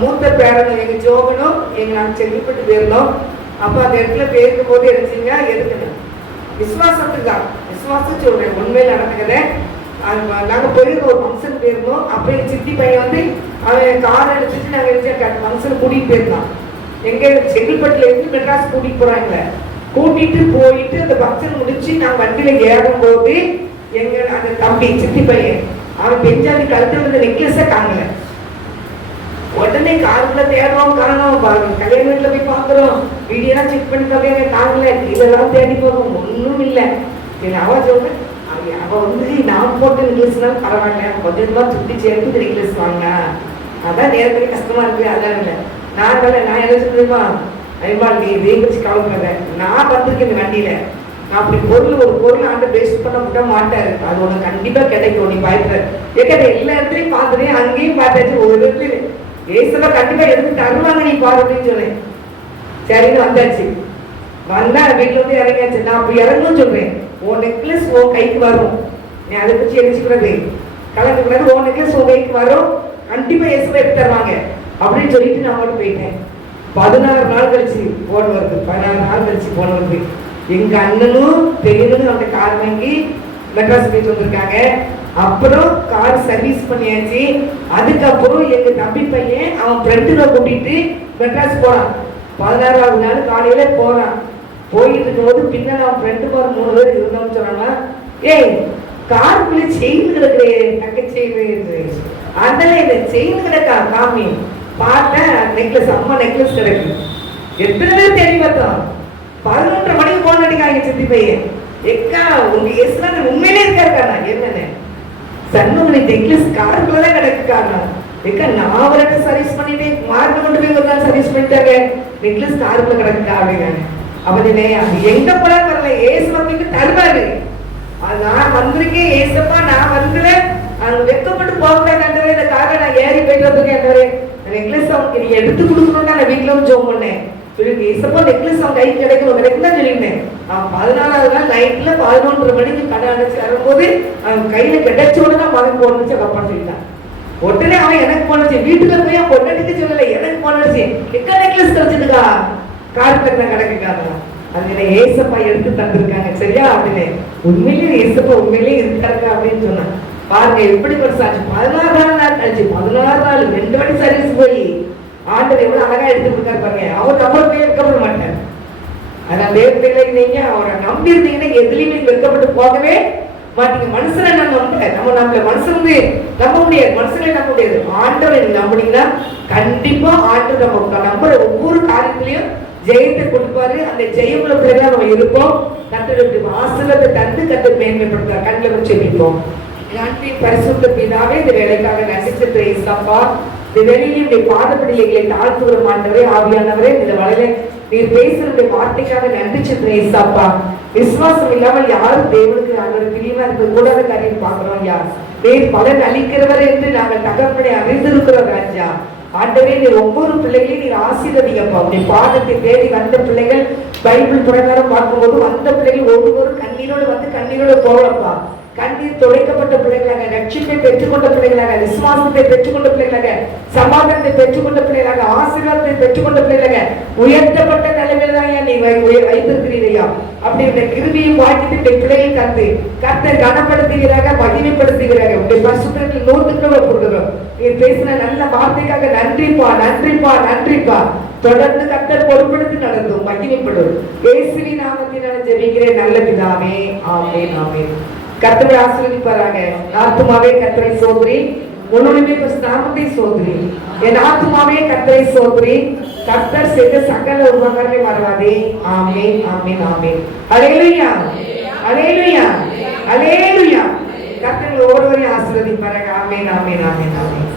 மூத்த பேரனும் எங்க ஜோகனும் நாங்கள் செங்கல்பட்டு போயிருந்தோம். அப்போ அந்த இடத்துல பேருக்கும் போது எடுத்தீங்கன்னா எதுக்கணும் விசுவாசத்துக்கு தான். விசுவாசம் சொல்றேன், உண்மையில நடந்துக்கத. நாங்கள் போயிருந்த ஒரு ஃபங்க்ஷன் போயிருந்தோம். அப்போ என் சித்தி பையன் வந்து அவன் கார் எடுத்துட்டு நாங்கள் ஃபங்க்ஷன் கூட்டிகிட்டு போயிருந்தான். எங்க செங்கல்பட்டுல இருந்து மெட்ராஸ் கூட்டிட்டு போறாங்க. கூட்டிட்டு போயிட்டு அந்த ஃபங்க்ஷன் முடிச்சு நாங்கள் வண்டியில ஏறும் போது எங்க அந்த தம்பி சித்தி பையன் அவன் பெஞ்சாதி கழுத்துல இருந்த நெக்லஸை காணல. உடனே காருக்குள்ள தேடுறோம், காரணம் கல்யாண வீட்டுல போய் பாக்குறோம், வீடியோலாம் செக் பண்ணி பார்க்க காணல, இதெல்லாம் தேடி போகும், ஒன்றும் இல்லை. அவ சொல்றேன், அவ வந்து நான் போட்ட நெக்லஸ்னாலும் பரவாயில்ல, கொஞ்சம் ரூபா சுத்தி சேர்த்து நெக்லஸ் வாங்கினா அதான் நேரத்துல கஷ்டமா இருக்கு. அதான் இல்லை நான் என்ன சொல்லுமா, நீ இதை வச்சு கவலைப்பட, நான் வந்திருக்கேன் இந்த வண்டியில, நான் அப்படி ஒரு பொருள் ஆண்டு வேஸ்ட் பண்ண விட மாட்டாரு, அது உனக்கு கண்டிப்பா கிடைக்கும், நீ பயப்படுற ஏற்கனவே எல்லா இடத்துலையும் பார்த்துட்டேன், அங்கேயும் பார்த்தாச்சு, ஒரு இடத்துல ஏசப்பா கண்டிப்பா எடுத்து தருவாங்க, நீ பாருன்னு சொன்னேன். சரின்னு வந்தாச்சு. வந்தா வீட்டுல வந்து இறங்கியாச்சு. நான் அப்படி இறங்கணும்னு சொல்றேன், உன் நெக்லஸ் உன் கைக்கு வரும், நீ அதை பற்றி எரிச்சுக்கூடாது, கலந்துக்கூடாது, உன் நெக்லஸ் உன் கைக்கு வரும், கண்டிப்பா ஏசப்பா எடுத்து தருவாங்க அப்படின்னு சொல்லிட்டு நான் மட்டும் போயிட்டேன். 16 நாள் கழிச்சு போன் வருது, 16 நாள் கழிச்சு போன் வருது. எங்க அண்ணனும் பெரியனும் அவங்க கார் வாங்கி மெட்ராஸ் போயிட்டு வந்திருக்காங்க. அப்புறம் கார் சர்வீஸ் பண்ணியாச்சு. அதுக்கப்புறம் எங்க தம்பி பையன் அவன் ஃப்ரெண்டுல கூட்டிட்டு மெட்ராஸ் போறான். 16ஆவது நாள் காலையில போறான். போயிட்டு இருக்கும்போது பின்னாடி அவன் ஃப்ரெண்டு போற 3 பேர் இருந்தோம்னு சொன்னாங்க, ஏய் காருக்குள்ள செயின் கிடக்குறே, தக்க செயின், அதெல்லாம் இந்த செயின் கிடக்கா காமி, பார்த்தேன் நெக்லஸ், அம்மா நெக்லஸ் கிடக்கு. எத்தனை பேர் தேடி பார்த்தோம். 11:30 மணிக்கு போன் அடிக்காங்க சித்தி பையன், எக்கா உங்க எஸ்லாம் உண்மையிலே இருக்காருக்காண்ணா, என்னன்னு சண்முகனி நெக்லஸ் காருக்குள்ளதான் கிடக்குக்காண்ணா, எக்கா நான் ஒரு சர்வீஸ் பண்ணிட்டு மார்க் கொண்டு போய் ஒரு நாள் சர்வீஸ் பண்ணிட்டாங்க, நெக்லஸ் காருக்குள்ள கிடக்குக்கா அப்படின்னாங்க. அப்படி எங்க போல வரல, ஏசுவத்துக்கு தருவாரு. நான் வந்திருக்கேன் ஏசப்பா, நான் வந்துல அங்க வெக்கப்பட்டு போகக்கூடாது, இந்த காரை நான் ஏறி போயிட்டு வந்திருக்கேன், நெக்லஸ் அவனுக்கு நீ எடுத்து கொடுக்கணும்னு நான் வீட்டுல வந்து ஜோம் பண்ணேன். சொல்லி ஏசப்பா நெக்லஸ் அவன் கைக்கு கிடைக்கும் தான் சொல்லியிருந்தேன். அவன் 14ஆவது நாள் நைட்ல 11:30 மணிக்கு கடை அடைச்சு வரும்போது அவன் கையில கிடைச்ச உடனே மகன் போனுச்சு அப்பா சொல்லிட்டான். உடனே அவன் எனக்கு போனச்சு, வீட்டுல போய் அவன் பொண்ணு சொல்லல, எனக்கு போனச்சு, எக்கா நெக்லஸ் கிடைச்சிருக்கா கார்பெட்ல கிடக்குக்காங்க, அது ஏசப்பா எடுத்து தந்திருக்காங்க சரியா அப்படின்னு. உண்மையிலேயே ஏசப்பா உண்மையிலேயே இருக்காருங்க அப்படின்னு சொன்னான். பாருங்க எப்படி பெருசாச்சு. 16 நாள் கழிச்சு 16 நாள் 2 வாட்டி சர்வீஸ் போய் ஆண்டவர் எவ்வளவு அழகா எடுத்து கொடுத்தாரு பாருங்க. அவர் நம்ம போய் வெட்கப்பட மாட்டார். அதான் தேவதைகளை நீங்க அவரை நம்பி இருந்தீங்கன்னா எதுலையுமே வெட்கப்பட்டு போகவே மாட்டீங்க. மனுஷனை நம்மள மனுஷன் வந்து நம்ப முடியாது, மனுஷனை நம்ப முடியாது. ஆண்டவரை நீங்க நம்பினீங்கன்னா கண்டிப்பா ஆண்டவர் நம்ம நம்புற ஒவ்வொரு காரியத்திலையும் ஜெயத்தை கொடுப்பாரு. அந்த ஜெயமுள்ள பிள்ளைகளா நம்ம இருப்போம். கர்த்தருடைய ஆசீர்வாதத்தை தந்து கர்த்தர் மேன்மைப்படுத்துவார். கண்ணில் வச்சு சொல்லிப்போம். அன்பின் பரிசுத்த பிதாவே, இந்த வேலைக்காக நன்றி செலுத்துகிறேன் ஏசப்பா. இந்த வேலையிலே பாதப்படி எங்களை தாழ்த்துகிற ஆண்டவரே, ஆவியானவரே, இந்த வலையில நீர் பேசுற வார்த்தைக்காக நன்றி செலுத்துகிறேன் ஏசப்பா. விசுவாசம் இல்லாமல் யாரும் தேவனுக்கு ஆண்டவர் பிரியமா இருக்க கூடாத காரியம் பார்க்கிறோம். யார் நீர் பலன் அளிக்கிறவர் என்று நாங்கள் தகப்பனை அறிந்திருக்கிறோம் ராஜா. ஆண்டவரே, நீர் ஒவ்வொரு பிள்ளைகளையும் நீர் ஆசீர்வதிங்கப்பா. உடைய பாதத்தை தேடி வந்த பிள்ளைகள் பைபிள் பிரகாரம் பார்க்கும்போது வந்த பிள்ளைகள் ஒவ்வொரு கண்ணீரோடு வந்து கண்ணீரோடு போவாப்பா. கண்ணீர் துடைக்கப்பட்ட பிள்ளைகளாக, ரட்சிப்பை பெற்றுக்கொண்ட பிள்ளைகளாக, விசுவாசத்தை பெற்றுக்கொண்ட பிள்ளைகளாக, சமாதானத்தை பெற்றுக்கொண்ட பிள்ளைகளாக, ஆசீர்வாதத்தை பெற்றுக்கொண்ட பிள்ளைகளாக, உயர்த்தப்பட்ட நிலைமையில தான் நீ வைத்திருக்கிறீரையா. அப்படி இந்த கிருபியும் வாக்கிட்டு பிள்ளையை தந்து கர்த்தர் கனப்படுத்துகிறாங்க, மகிமைப்படுத்துகிறாங்க. உடைய பரிசுத்தத்தில் 100க்கு கொடுக்கிறோம். நீ பேசின நல்ல வார்த்தைக்காக நன்றிப்பா, நன்றிப்பா, நன்றிப்பா. தொடர்ந்து கர்த்தர் பொறுப்படுத்தி நடத்தும், மகிமைப்படும். இயேசுவின் நாமத்தினால ஜெபிக்கிறேன் நல்ல பிதாவே, ஆமென், ஆமென். கர்த்தரை ஆசீர்வதிப்பாராக. ஆத்துமாவே கர்த்தரை சோதரி, உன்னுடைய நாமத்தை சோதரி. என் ஆத்துமாவே கர்த்தரை சோதரி, கர்த்தர் செய்த சகல உபகாரங்களை மறவாதே. ஆமென், ஆமென், ஆமென். அல்லேலூயா, அல்லேலூயா, அல்லேலூயா. கர்த்தர் ஒவ்வொருவரையும் ஆசீர்வதிப்பாராக. ஆமென், ஆமென், ஆமென், ஆமென்.